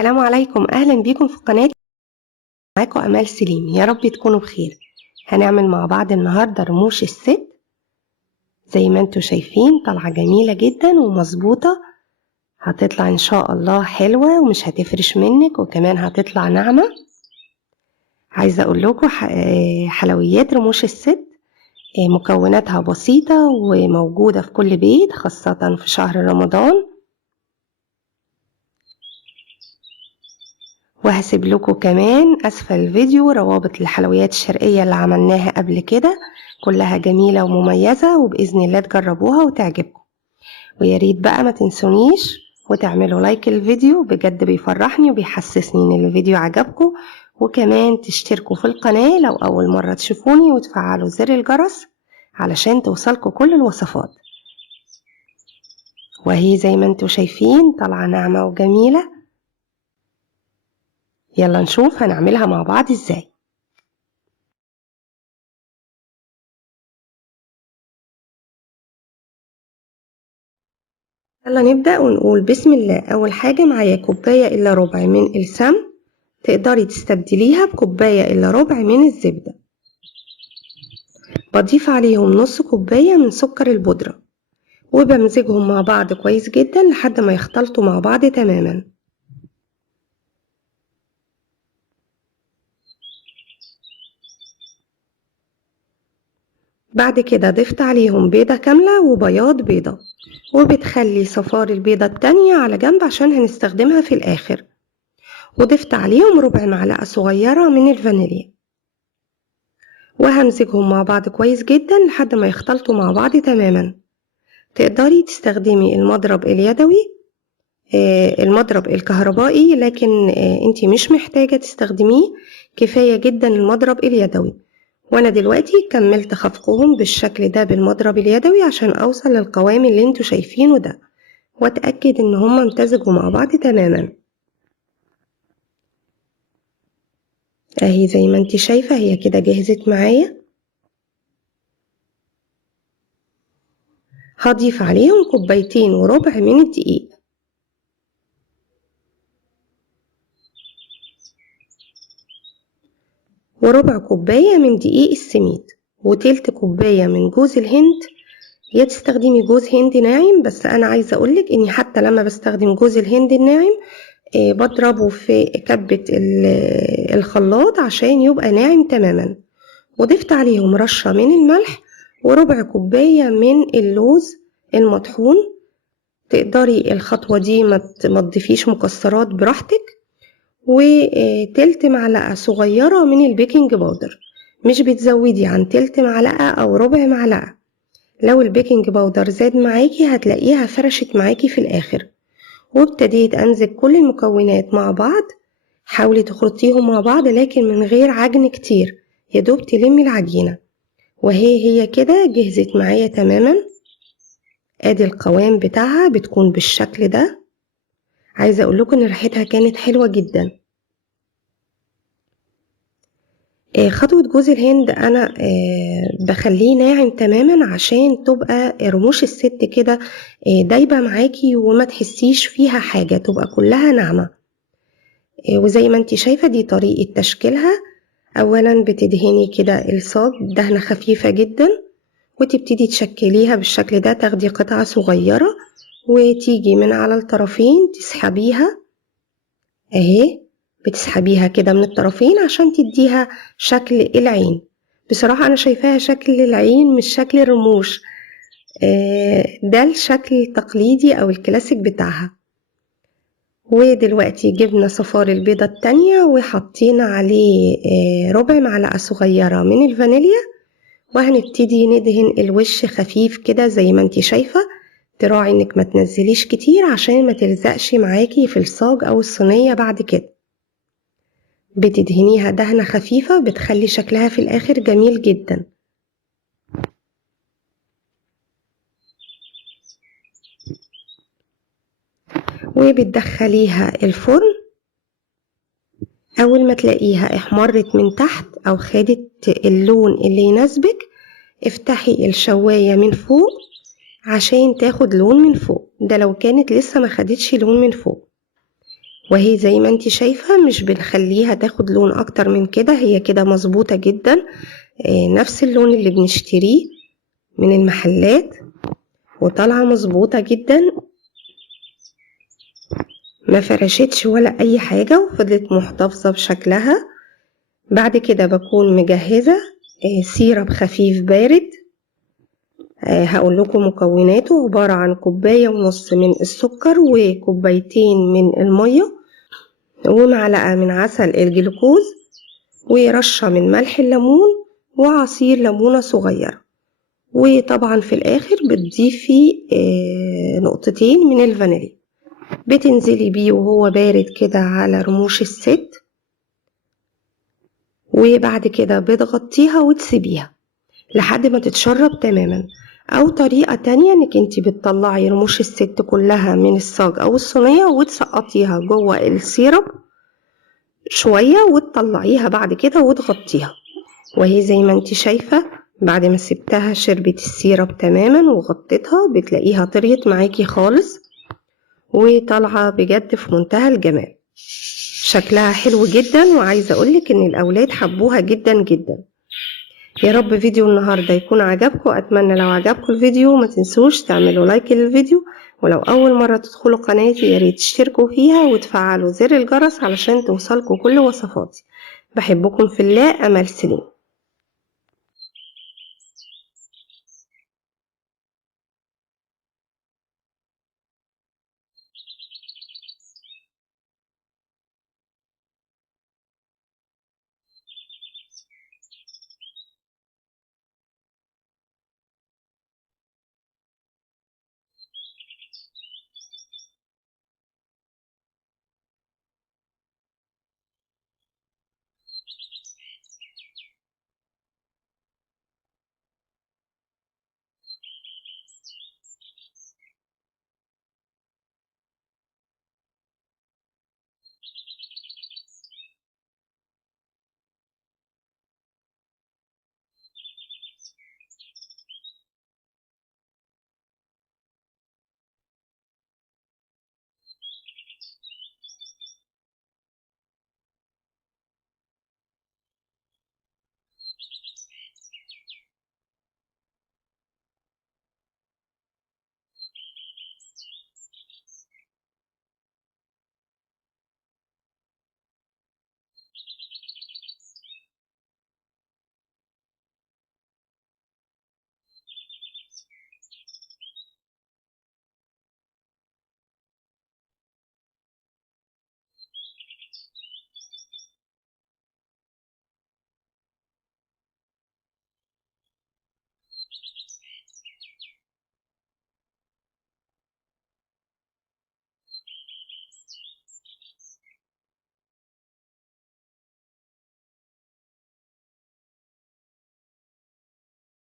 السلام عليكم، أهلا بيكم في قناتي. معاكم أمال سليم، يا رب تكونوا بخير. هنعمل مع بعض النهاردة رموش الست. زي ما انتوا شايفين طالعة جميلة جدا ومظبوطة، هتطلع إن شاء الله حلوة ومش هتفرش منك، وكمان هتطلع ناعمة. عايزة أقول لكم حلويات رموش الست مكوناتها بسيطة وموجودة في كل بيت، خاصة في شهر رمضان. وهسيب لكم كمان اسفل الفيديو روابط الحلويات الشرقية اللي عملناها قبل كده، كلها جميلة ومميزة، وبإذن الله تجربوها وتعجبكم. ويا ريت بقى ما تنسونيش وتعملوا لايك الفيديو، بجد بيفرحني وبيحسسني ان الفيديو عجبكم. وكمان تشتركوا في القناة لو اول مرة تشوفوني، وتفعلوا زر الجرس علشان توصلكوا كل الوصفات. وهي زي ما انتوا شايفين طالعة ناعمة وجميلة. يلا نشوف هنعملها مع بعض ازاي. يلا نبدأ ونقول بسم الله. أول حاجة معايا كوباية إلا ربع من السمن، تقدري تستبدليها بكوباية إلا ربع من الزبدة. بضيف عليهم نص كوباية من سكر البودرة، وبمزجهم مع بعض كويس جدا لحد ما يختلطوا مع بعض تماما. بعد كده ضفت عليهم بيضة كاملة وبياض بيضة، وبتخلي صفار البيضة التانية على جنب عشان هنستخدمها في الآخر. وضفت عليهم ربع معلقة صغيرة من الفانيليا، وهمزجهم مع بعض كويس جدا لحد ما يختلطوا مع بعض تماما. تقدري تستخدمي المضرب اليدوي، المضرب الكهربائي، لكن انتي مش محتاجة تستخدميه، كفاية جدا المضرب اليدوي. وانا دلوقتي كملت خفقهم بالشكل ده بالمضرب اليدوي عشان اوصل للقوام اللي انتوا شايفينه ده، واتأكد ان هما امتزجوا مع بعض تماما. اهي زي ما انتي شايفة هي كده جهزت معايا. هضيف عليهم كوبايتين وربع من الدقيق، وربع كوباية من دقيق السميد، وتلت كوباية من جوز الهند. يا تستخدمي جوز هند ناعم، بس انا عايزة اقولك اني حتى لما بستخدم جوز الهند الناعم بضربه في كبة الخلاط عشان يبقى ناعم تماما. وضفت عليهم رشة من الملح وربع كوباية من اللوز المطحون. تقدري الخطوة دي ما تضيفيش مكسرات براحتك. وتلت معلقة صغيرة من البيكنج باودر، مش بتزودي عن تلت معلقة أو ربع معلقة. لو البيكنج باودر زاد معاكي هتلاقيها فرشت معاكي في الآخر. وابتديت أمزج كل المكونات مع بعض. حاولي تخلطيهم مع بعض لكن من غير عجن كتير، يدوب تلمي العجينة. وهي كده جهزت معايا تماما. ادي القوام بتاعها بتكون بالشكل ده. عايزة اقول لكم ان ريحتها كانت حلوة جدا. خطوة جوز الهند انا بخليه ناعم تماما عشان تبقى رموش الست كده دايبة معاكي وما تحسيش فيها حاجة، تبقى كلها ناعمة. وزي ما انتي شايفة دي طريقة تشكيلها. اولا بتدهني كده الصاج دهنة خفيفة جدا، وتبتدي تشكليها بالشكل ده. تاخدي قطعة صغيرة وتيجي من على الطرفين تسحبيها اهي، بتسحبيها كده من الطرفين عشان تديها شكل العين. بصراحة انا شايفاها شكل العين مش شكل الرموش، ده الشكل التقليدي او الكلاسيك بتاعها. ودلوقتي جبنا صفار البيضة التانية وحطينا عليه ربع معلقة صغيرة من الفانيليا، وهنبتدي ندهن الوش خفيف كده زي ما انتي شايفة. تراعي انك ما تنزليش كتير عشان ما تلزقش معاكي في الصاج او الصينية بعد كده. بتدهنيها دهنة خفيفة بتخلي شكلها في الاخر جميل جدا. وبتدخليها الفرن. اول ما تلاقيها احمرت من تحت او خدت اللون اللي يناسبك، افتحي الشواية من فوق عشان تاخد لون من فوق، ده لو كانت لسه ما خدتش لون من فوق. وهي زي ما انت شايفة مش بنخليها تاخد لون اكتر من كده، هي كده مظبوطة جدا، نفس اللون اللي بنشتريه من المحلات، وطالعة مظبوطة جدا، ما فرشتش ولا اي حاجة، وفضلت محتفظة بشكلها. بعد كده بكون مجهزة سيرب خفيف بارد. هقول لكم مكوناته، عبارة عن 1.5 كوباية من السكر، وكوبايتين من المية، ومعلقة من عسل الجلوكوز، ورشة من ملح الليمون، وعصير ليمونة صغير. وطبعا في الاخر بتضيفي نقطتين من الفانيليا، بتنزلي بيه وهو بارد كده على رموش الست، وبعد كده بتغطيها وتسيبيها لحد ما تتشرب تماما. او طريقة تانية انك انتي بتطلعي رموش الست كلها من الصاج او الصينية وتسقطيها جوه السيرب شوية، وتطلعيها بعد كده وتغطيها. وهي زي ما انتي شايفة بعد ما سبتها شربت السيرب تماما وغطيتها، بتلاقيها طريت معاكي خالص، وطالعة بجد في منتهى الجمال. شكلها حلو جدا، وعايزة اقولك ان الاولاد حبوها جدا جدا. يا رب فيديو النهاردة يكون عجبكم. اتمنى لو عجبكم الفيديو ما تنسوش تعملوا لايك للفيديو، ولو اول مرة تدخلوا قناتي ياريت تشتركوا فيها وتفعلوا زر الجرس علشان توصلكوا كل وصفاتي. بحبكم في الله. امل سليم.